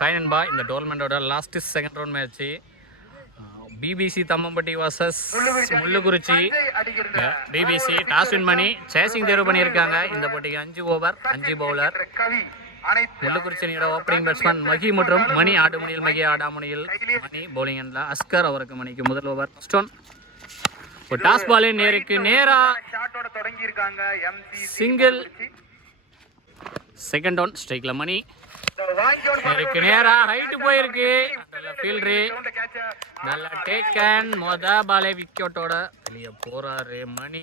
Hi நண்பா, இந்த டோர்னமெண்ட்டோட last second round match BBC Thammampatti versus Mullukurichi. BBC toss win பண்ணி சேசிங் தேர்வு பண்ணியிருக்காங்க. இந்த போட்டிக்கு 5 ஓவர் 5 பவுலர். முள்ளுக்குறிச்சி அணியோட ஓப்பனிங் பேட்ஸ்மேன் மகி மற்றும் மணி ஆடுமணியில் மகி ஆடாமணியில் மணி பவுலிங் எண்ணில் அஸ்கர் அவருக்கு மணிக்கு முதல் ஓவர். ஃபர்ஸ்ட் ஒன் ஒரு டாஸ் பால் நேருக்கு நேரா சிங்கிள். செகண்ட் ஒன் ஸ்ட்ரைக்ல மணி நேருக்கு நேரா ஹைட் போயிருக்கு. ஃபீல்டரு நல்ல டேக்கன். மொத பாலே விக்கெட்டோட வெளியே போறாரு மணி.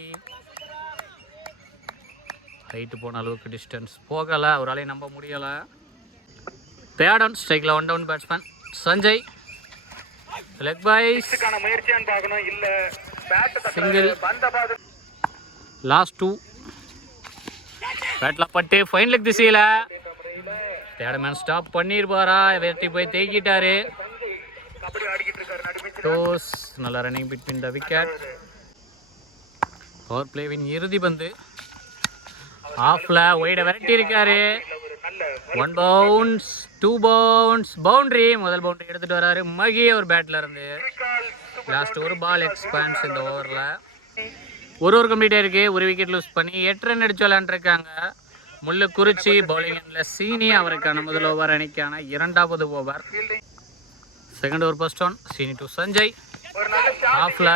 ஹைட் போன அளவுக்கு டிஸ்டன்ஸ் போகல, அவராலையும் நம்ப முடியல. தேர்ட் ஒன் ஸ்ட்ரைக்ல one down batsman Sanjay. Leg byes single. Last 2 பேட்ல பட்டு ஃபைன் லெக் திசையில தேர்ட் மேன் ஸ்டாப் பண்ணிருப்பாரா, வெட்டி போய் தேக்கிட்டாரு. டோஸ் நல்ல running between the wicket. Power பிளேவின் இறுதி பந்து ஆஃப்ல ஒய்ட விரட்டி இருக்காரு. 1 பவுன்ஸ் 2 பவுன்ஸ் பவுண்டரி. முதல் பவுண்டரி எடுத்துட்டு வராரு மகி ஒரு பேட்ல இருந்து. லாஸ்ட் ஒரு பால் எக்ஸ்பான்ஸ் இந்த ஓவர்ல. ஒரு கம்ப்ளீட் ஆயிருக்கு. ஒரு விக்கெட் லூஸ் பண்ணி 8 ரன் அடிச்சு விளையாண்டுருக்காங்க. முள்ளுக்குறிச்சி பவுலிங்ல சீனி அவருக்கான முதல் ஓவர், அணிக்கான 2வது over. Second over first one சீனி டு சஞ்சய். ஆஃப்ல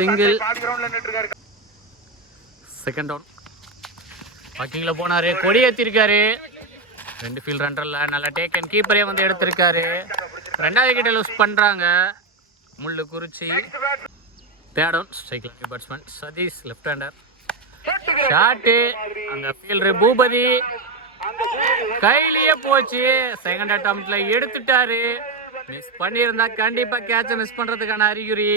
சிங்கிள். செகண்ட் ஒன் வாக்கிங்ல போனாரு, கொடி ஏத்திருக்காரு. 2 ஃபீல்ட் ரன்ல நல்ல டேக்கன். கீப்பரே வந்து எடுத்திருக்காரு. 2வது விக்கெட் லூஸ் பண்றாங்க முள்ளுக்குறிச்சி. தேர்ட் ஒன் ஸ்ட்ரைக்ல batsman Sathish left hander. Shot அங்க ஃபீல்டர் பூபதி கையிலேயே போச்சு. செகண்ட் அட்டம்ப்ட்ல எடுத்துட்டாரு. மிஸ் பண்ணியிருந்தா கண்டிப்பா கேட்ச மிஸ் பண்றதுக்கான அறிகுறி.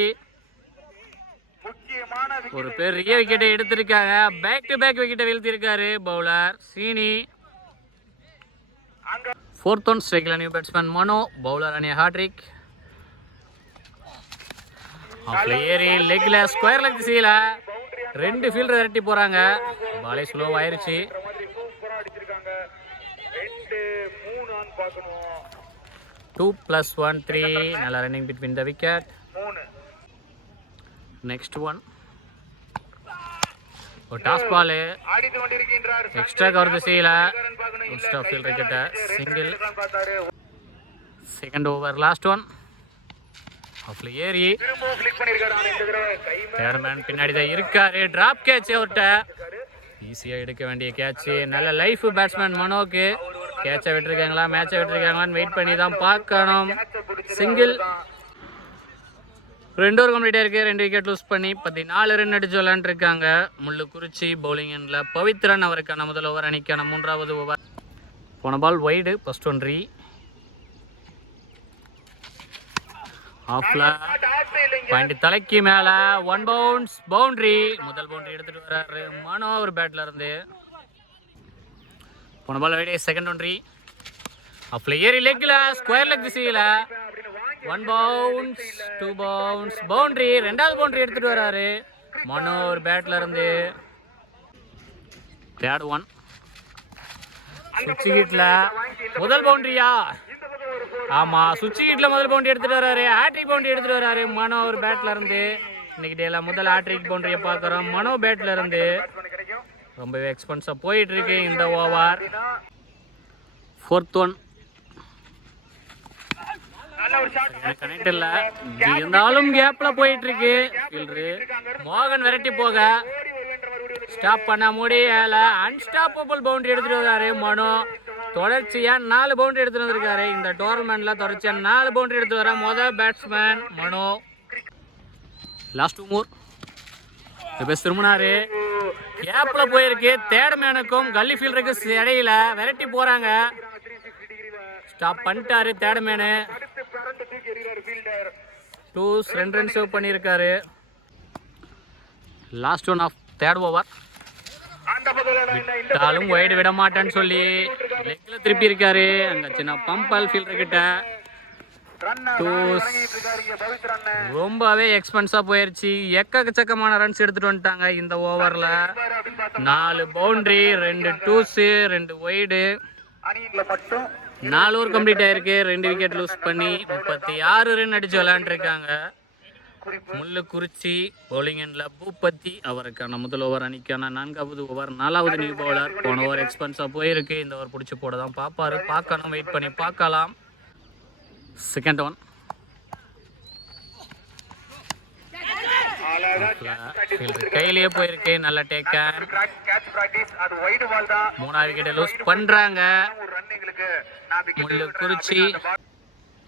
ஒரு பெரிய விக்கெட்டை எடுத்திருக்காங்க. பேக் டு பேக் விக்கெட்டை வீழ்த்திருக்காரு பவுலர் சீனி. ஃபோர்த் ஒன் ஸ்ட்ரைக்ல நியூ பேட்ஸ்மேன் மனோ. பவுலர் அணி ஹாட்ரிக். ஏறி லெக்ல ஸ்கொயர் லெக் திசையில 2 ஃபீல்டர் விரட்டி போறாங்க. பாலே ஸ்லோ ஆயிருச்சு. 2 + 1 3 நல்ல running between the wicket. Next one ஒரு டாஸ் பால் எக்ஸ்ட்ரா கவர் திசையில ஸ்டாப் ஃபீல்டர் கிட்ட single. Second over last one ஆஃப்ல ஏறி தேர்ட் மேன் பின்னாடி தான் இருக்காரு. டிராப் கேட்ச் அவர்கிட்ட ஈஸியா எடுக்க வேண்டிய கேட்ச். நல்ல லைஃப் பேட்ஸ்மேன் மனோக்கு. கேட்சை விட்டுருக்காங்களா மேட்சை விட்டுருக்காங்களான்னு வெயிட் பண்ணி தான் பார்க்கணும். சிங்கிள். 2 ஓவர் கம்ப்ளீட் ஆயிருக்கு. 2 விக்கெட் லூஸ் பண்ணி 14 ரன் அடிச்சு விளையாண்டுருக்காங்க முள்ளுக்குறிச்சி பவுலிங் எண்ணில் பவித்ரன் அவருக்கான முதல் ஓவர், அணிக்கான 3வது ஓவர். போன பால் வைடு ஃபர்ஸ்ட் ஒன் ரீ. ஆஃப்ல பாயிண்ட் தலைக்கு மேல 1 பவுன்ஸ் பவுண்டரி. முதல் பவுண்டரி எடுத்துட்டு வர்றாரு மனோ ஒரு பேட்ல இருந்து. போன பால் வைடே செகண்ட் ஒன்றி. ஆஃப்ல ஏறி லெக்ல ஸ்கொயர் லெக் திசையில 1 பவுன்ஸ் 2 பவுன்ஸ் பவுண்டரி. 2வது பவுண்டரி எடுத்துட்டு வர்றாரு மனோ ஒரு பேட்ல இருந்து. தேர்ட் ஒன் சுவிட்ச் ஹிட்ல முதல் பவுண்டரியா? ஆமா, சுவிட்ச் ஹிட்ல முதல் பவுண்டரி எடுத்துட்டு வர்றாரு. ஹேட்ரிக் பவுண்டரி எடுத்துட்டு வர்றாரு மனோ ஒரு பேட்ல இருந்து. இன்னைக்கு டேல முதல் ஹேட்ரிக் பவுண்டரியை பார்க்குறோம் மனோ பேட்ல இருந்து. ரொம்பவே எக்ஸ்பென்ஸா போயிட்டு இருக்கு இந்த ஓவர். ஃபோர்த் ஒன் கனெக்ட் இல்ல இருந்தாலும் கேப்ல போயிட்டு இருக்கு. ஃபீல்டரு மோகன் விரட்டி போக ஸ்டாப் பண்ண முடியல. அன்ஸ்டாப்பபிள் பவுண்டரி எடுத்துட்டு வர்றாரு மனோ. தொடர்ச்சியா 4 பவுண்டரி எடுத்துட்டு வந்திருக்காரு இந்த டோர்னமெண்ட்ல. தொடர்ச்சியா 4 பவுண்டரி எடுத்து வர முதல் பேட்ஸ்மேன் மனோ. லாஸ்ட் 2 மூர் திரும்பினாரு. கேப்ல போயிருக்கு. தேர்ட் மேனுக்கும் கல்லி ஃபீல்டருக்கும் இடையில விரட்டி போறாங்க. ஸ்டாப் பண்ணிட்டாரு தேர்ட் மேனு. 2 ரன் சேவ் பண்ணியிருக்காரு. Last one of third over. விட்டாலும் வைடு விட மாட்டேன்னு சொல்லி லெக்ல திருப்பி இருக்காரு. அங்க சின்ன பம்பல் ஃபீல்டர் கிட்ட ரொம்பவே எக்ஸ்பென்ஸா போயிருச்சு. எக்கச்சக்கமான ரன்ஸ் எடுத்துட்டு வந்துட்டாங்க இந்த ஓவர்ல. 4 boundary, 2 twos, 2 wide, 4 over complete ஆயிருக்கு. 2 விக்கெட் லூஸ் பண்ணி 36 ரன் அடிச்சு விளையாண்டுருக்காங்க. முள்ளுக்குறிச்சி பவுலிங் எண்ட்ல பூபதி அவருக்கான முதல் ஓவர், அணிக்கான 4வது ஓவர், 4வது நியூ பவுலர். போன ஓவர் எக்ஸ்பென்ஸா போயிருக்கு. இந்த ஓவர் பிடிச்சி போட தான் பார்ப்பாரு. பார்க்கணும், வெயிட் பண்ணி பார்க்கலாம். செகண்ட் ஒன் கையிலேயே போயிருக்கு. நல்ல டேக்கர். 3வது விக்கெட் லூஸ் பண்றாங்க முள்ளுக்குறிச்சி.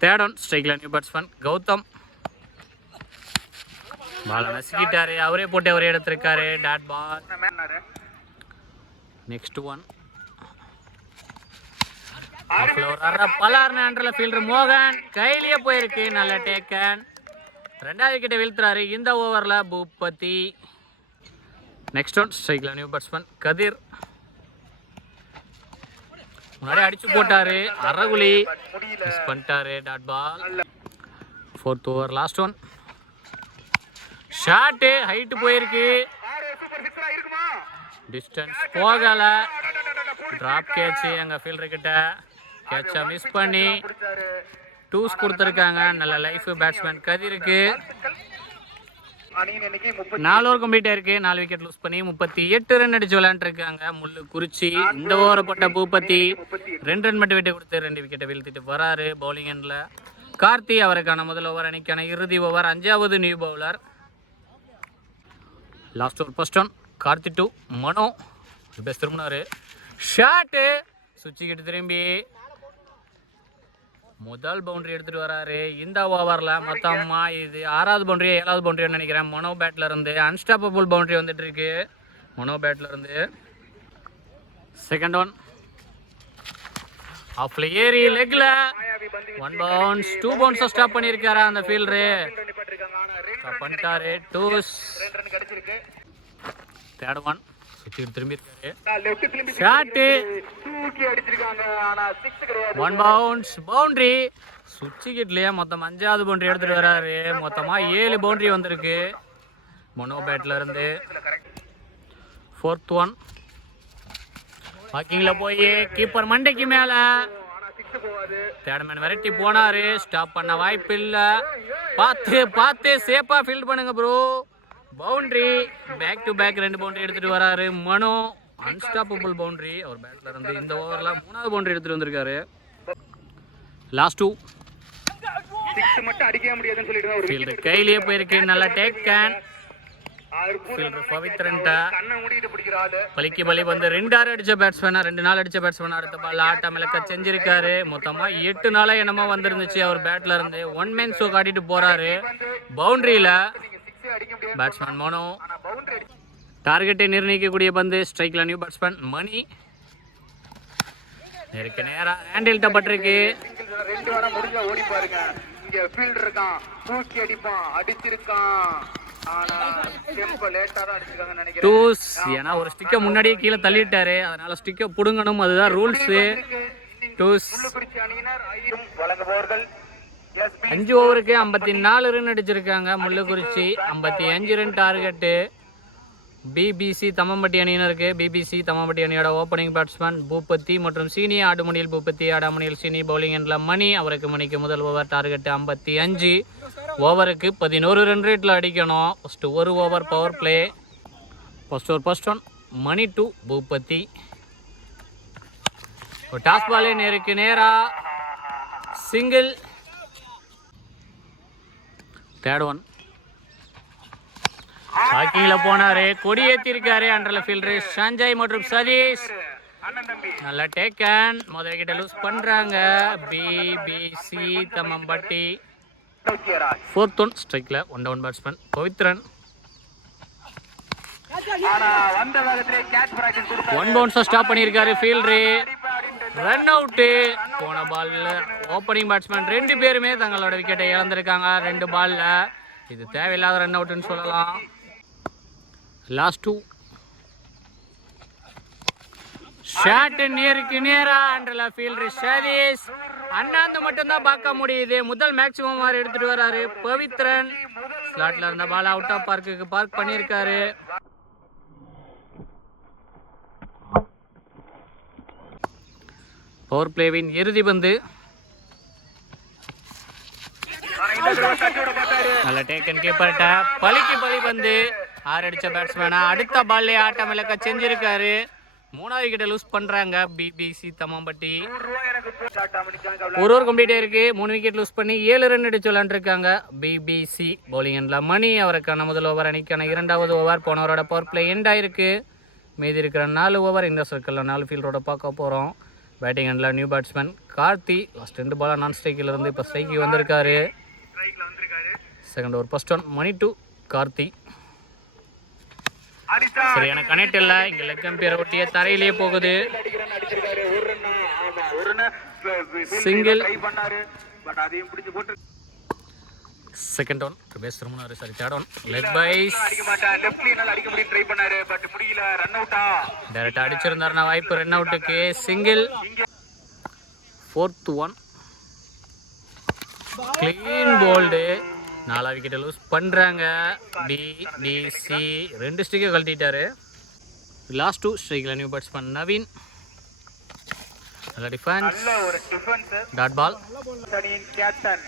தேர்ட் ஒன் ஸ்ட்ரைக்ல நியூ பேட்ஸ்மேன் கௌதம். பால் நசுக்கிட்டாரு. அவரே போட்டு அவரே எடுத்திருக்காரு. Dot ball. நெக்ஸ்ட் ஒன் பலார்ன்ற ஃபீல்டர் மோகன் கையிலேயே போயிருக்கு. நல்ல டேக்கன். 2வது விக்கெட்டை வீழ்த்துறாரு இந்த ஓவர்ல பூபதி. நெக்ஸ்ட் ஒன் ஸ்ட்ரைக்ல நியூ பேட்ஸ்மேன் கதிர். முன்னாடி அடிச்சு போட்டாரு. அரகுலி மிஸ் பண்ணிட்டாரு. Dot ball. 4th over last one. Shot height போயிருக்கு. டிஸ்டன்ஸ் போகல. டிராப் கேட்ச் எங்க ஃபீல்டர் கிட்ட. கேட்சை மிஸ் பண்ணி டூஸ் கொடுத்துருக்காங்க. நல்ல லைஃப் பேட்ஸ்மேன் கதிருக்கு. 4 ஓவர் கம்ப்ளீட் ஆயிருக்கு. 4 விக்கெட் லூஸ் பண்ணி 38 ரன் அடிச்சு விளையாண்டுருக்காங்க முள்ளுக்குறிச்சி. இந்த ஓவரை போட்ட பூபதி 2 ரன் மட்டும் விட்டு கொடுத்து 2 விக்கெட்டை வீழ்த்திட்டு வராரு. பவுலிங் எண்ட்ல கார்த்தி அவருக்கான முதல் ஓவர், அணிக்கான இறுதி ஓவர், 5வது new bowler. Last over first one. Karthi to Mano. பெஸ்ட் திரும்பினாரு. ஷாட்டு சுவிட்சுக்கிட்டு திரும்பி முதல் பவுண்டரி எடுத்துட்டு வராரு இந்த ஓவர்ல. மொத்தமா இது 6வது பவுண்டரி 7வது பவுண்டரி நினைக்கிறேன். மனோ பேட்ல இருந்து அன்ஸ்டாப்பபிள் பவுண்டரி வந்துட்டு இருக்கு மனோ பேட்ல இருந்து. செகண்ட் ஒன் ஆஃப்ல ஏறி லெக்ல 1 பவுன்ஸ் 2 பவுன்ஸ் ஸ்டாப் பண்ணிருக்காரு அந்த ஃபீல்டரு. பண்ணிட்டாரு. டூஸ். தேர்ட் ஒன் திரும்பி ஷாட்டு 1 பவுன்ஸ் பவுண்டரி. சுவிட்ச் கிட்லயே மொத்தம் 5வது பவுண்டரி எடுத்துட்டு வராரு. மொத்தமா 7 பவுண்டரி வந்திருக்கு மனோ பேட்ல இருந்து. 4th ஒன் வாக்கிங்ல போய் கீப்பர் மண்டைக்கு மேல தேர்ட்மேன் வெரைட்டி போனாரு. ஸ்டாப் பண்ண வாய்ப்பு இல்ல. பார்த்து சேஃபா ஃபீல்ட் பண்ணுங்க bro. Boundary back to back 2 boundary எடுத்துட்டு வராரு மனோ. அன்ஸ்டாப்பபிள் பவுண்டரி அவர் பேட்ல இருந்து. இந்த ஓவர்ல 3வது பவுண்டரி எடுத்துட்டு வந்திருக்காரு. லாஸ்ட் 2 6 மட்டும் அடிக்க முடியாதுன்னு சொல்லிட்டு ஃபீல்ட் கையிலேயே போயிருக்கு. நல்ல டேக்கன். பவித்ரன்ட்ட பலிக்கு பலி வந்து 2 6 அடிச்ச பேட்ஸ்மேனா 2 4 அடிச்ச பேட்ஸ்மேனா அடுத்த பால் ஆட்டம் இலக்க செஞ்சிருக்காரு. மொத்தமா 8 நாளா என்னமோ வந்துருந்துச்சு அவர் பேட்ல இருந்து. 1 மேன் ஷோ காட்டிட்டு போறாரு பவுண்டரியில பேட்ஸ்மேன் மனோ. டார்கெட்டை நிர்ணயிக்கக்கூடிய பந்து ஸ்ட்ரைக்ல நியூ பேட்ஸ்மேன் மணி. நேருக்கு நேரா ஹேண்டில்ட்ட பட்டிருக்கு. டூஸ். ஏன்னா ஒரு ஸ்டிக்கை முன்னாடியே கீழே தள்ளிட்டாரு. அதனால ஸ்டிக்கை புடுங்கணும். அதுதான் ரூல்ஸ். டூஸ். 5 ஓவருக்கு 54 ரன் அடிச்சிருக்காங்க Mullukurichi. 55 run target. BBC Thammampatti அணியினருக்கு. பிபிசி தம்மம்பட்டி அணியோட ஓப்பனிங் பேட்ஸ்மேன் பூபதி மற்றும் சீனி. ஆடுமணியில் பூபதி, ஆடாமணியில் சீனி. பவுலிங் எண்ட்ல மணி. அவருக்கு மணிக்கு முதல் ஓவர் டார்கெட் 55. ஓவருக்கு 11 ரன் ரேட்டில் அடிக்கணும். First 1 over power play. First one Mani to Bhupathi. Toss பாலே நேருக்கு நேரா சிங்கிள். தேர்ட் ஒன் வாக்கிங்ல போனாரு. கொடி ஏத்திருக்காரு அண்டர்ல ஃபீல்டர் சஞ்சய் மற்றும் சதீஷ். நல்ல டேக்கன். முதல் விக்கெட்டை லூஸ் பண்றாங்க பிபிசி தம்மம்பட்டி. 4th ஒன் ஸ்ட்ரைக்ல 1 down batsman Pavithran. 1 bounce stop பண்ணியிருக்காரு ஃபீல்டரு. Run out. போன பால்ல ஓப்பனிங் பேட்ஸ்மேன் 2 பேருமே தங்களோட விக்கெட்டை இழந்திருக்காங்க 2 பால்ல. இது தேவையில்லாத ரன் அவுட்னு சொல்லலாம். லாஸ்ட் 2 ஷாட் நேருக்கு நேரா அண்டர்ல ஃபீல்டர் சதீஷ். அண்ணாந்து மட்டும்தான் பார்க்க முடியுது. முதல் மேக்சிமம் மாதிரி எடுத்துட்டு வராரு பவித்ரன். ஸ்லாட்ல இருந்த பால் அவுட் ஆஃப் பார்க்குக்கு பார்க் பண்ணியிருக்காரு. பவர் பிளேவின் இறுதி பந்து. நல்ல டேக்கன் கீப்பர்ட்ட பலிக்கு பலி பந்து. 6 அடிச்ச பேட்ஸ்மேனா அடுத்த பால்லே ஆட்டம் இலக்க செஞ்சிருக்காரு. 3வது விக்கெட்டை லூஸ் பண்றாங்க பிபிசி தம்மம்பட்டி. ஒரு கம்ப்ளீட்டா இருக்கு. 3 விக்கெட் லூஸ் பண்ணி 7 ரன் அடிச்சு விளையாண்டுருக்காங்க பிபிசி. பவுலிங் எண்ட்ல மணி அவருக்கான முதல் ஓவர், அணிக்கான 2வது ஓவர். போனவரோட பவர் பிளே எண்ட் ஆயிருக்கு. மீதி இருக்கிற 4 ஓவர் இந்த சர்க்கிளில் 4 ஃபீல்டரோட பார்க்க போகிறோம். பேட்டிங் எண்டில் நியூ பேட்ஸ்மேன் கார்த்தி. லாஸ்ட் 2 பாலாக நான் ஸ்ட்ரைக்கில் இருந்து இப்போ ஸ்ட்ரைக்கு வந்திருக்காரு. Second over first one Mani to Karthi. சரியான கனெக்ட் இல்லை. இங்கே லெக் அம்பையர் ஒட்டிய தரையிலே போகுது. சிங்கிள். செகண்ட் ஒன் ரிவேஸ் திரும்பினாரு. சரி தேர்ட் ஒன் லெக் பைஸ். டைரக்டா அடிச்சிருந்தாருன்னா வாய்ப்பு ரன் அவுட்டுக்கு. Single. Fourth one clean bowled. 4 விக்கெட்டை லூஸ் பண்றாங்க பிபிசி. 2 ஸ்ட்ரைக்கை கழட்டிட்டாரு. லாஸ்ட் 2 ஸ்ட்ரைக்கில் நியூ பேட்ஸ்மேன் நவீன். நல்ல defence. Dot ball.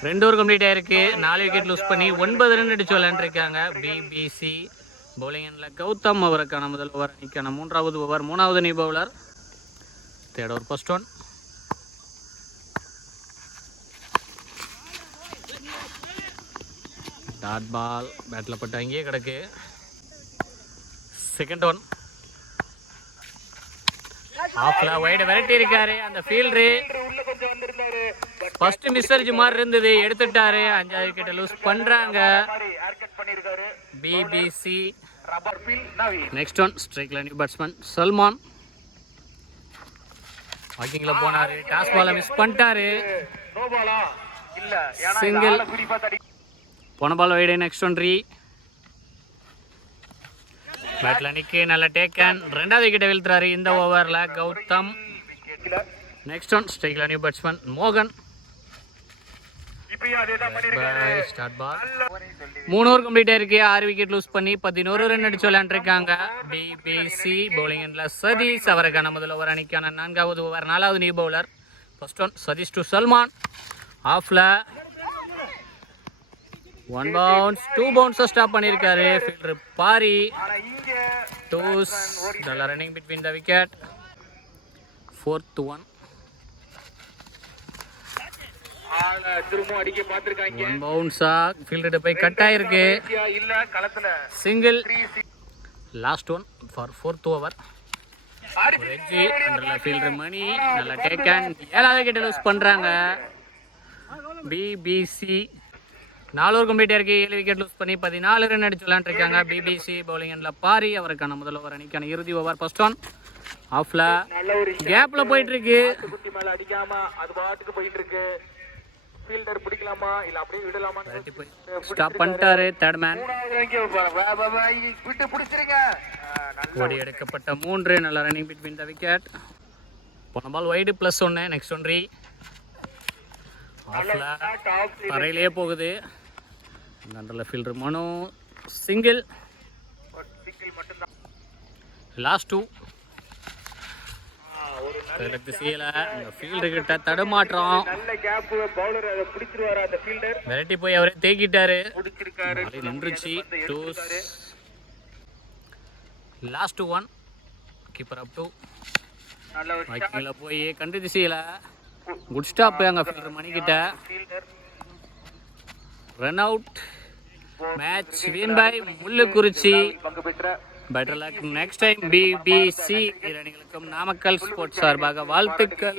2 over complete ஆயிருக்கு. 4 விக்கெட் லூஸ் பண்ணி 9 ரன் அடிச்சு விளையாண்டுருக்காங்க பிபிசி. பவுலிங் எண்ட்ல கௌதம் அவருக்கான முதல் ஓவர், அணிக்கான 3வது ஓவர். 3வது new bowler. Third over first one. Dot ball பேட்டில் பட்டு அங்கேயே கிடக்கு. செகண்ட் ஒன் ஆஃப்ல வைடு விரட்டி இருக்காரு அந்த ஃபீல்டரு. ஃபர்ஸ்ட் மிஸ்ஸர்ஜ் மாதிரி இருந்தது, எடுத்துட்டாரு. 5வது விக்கெட்டை லூஸ் பண்றாங்க பிபிசி. நெக்ஸ்ட் ஒன் ஸ்ட்ரைக்ல நியூ பேட்ஸ்மேன் சல்மான். வாக்கிங்ல போனாரு, டாஸ் பால மிஸ் பண்ணிட்டாரு. சிங்கிள். போன பால் வைடு. நெக்ஸ்ட் ஒன் ரீ. பேட்ல நிக்கு. நல்ல டேக்கன். 2வது விக்கெட்டை வீழ்த்துறாரு இந்த ஓவர்ல கௌதம். நெக்ஸ்ட் ஒன் ஸ்ட்ரைக்ல நியூ பேட்ஸ்மேன் மோகன். Start ball. 3 ஓவர் கம்ப்ளீட் ஆயிருக்கு. 6 விக்கெட் லூஸ் பண்ணி 11 ரன் அடிச்சு விளையாண்டுருக்காங்க பிபிசி. பவுலிங் எண்ட்ல சதீஷ் அவருக்கான முதல் ஓவர், அணிக்கான 4வது ஓவர். 4வது new bowler. First one Sathish to Salman. ஆஃப்ல 1 பவுன்ஸ் 2 பவுன்ஸ் ஸ்டாப் பண்ணியிருக்காரு ஃபீல்டர் பாரி. டூஸ். நல்ல running between the wicket. Fourth one. 1 பவுன்ஸா ஃபீல்டர் போய் கட் ஆயிருக்கு. Single. Last one for 4th over. ஒரு எட்ஜி அண்டர்ல ஃபீல்டர் மணி. நல்ல டேக்கன். 7வது விக்கெட் லூஸ் பண்றாங்க பிபிசி. 4 ஓவர் கம்ப்ளீட் ஆயிருக்கு. 7 விக்கெட் லூஸ் பண்ணி 14 ரன் அடிச்சு விளையாண்டுருக்காங்க பிபிசி. பவுலிங் எண்ட்ல பாரி அவருக்கான முதல் ஓவர், அணிக்கான இறுதி ஓவர். ஃபர்ஸ்ட் ஒன் ஆஃப்ல கேப்ல போயிட்டு இருக்கு. ஸ்டாப் பண்ணிட்டாரு தேர்ட் மேன். ஓடி எடுக்கப்பட்ட 3. நல்ல ரன்னிங் பிட்வீன் த விக்கெட். போன ball wide plus 1. Next one ரீ. ஆஃப்ல தரையிலேயே போகுது. அண்டர்ல ஃபீல்டர் மனு. சிங்கிள். லாஸ்ட் 2. திசையில ஃபீல்டர் கிட்ட தடுமாற்றம். விரட்டி போய் அவரே தேக்கிட்டாரு. நின்றுச்சு. லாஸ்ட் 1 கீப்பர் அப் 2. வாக்கிங்ல போய் கண்டு திசையில குட் ஸ்டாப் அங்க ஃபீல்டர் மணிக்கிட்ட. Run out. Match win by Mullukurichi. Better luck next time BBC. இரு அணிகளுக்கும் நாமக்கல் ஸ்போர்ட்ஸ் சார்பாக வாழ்த்துக்கள்.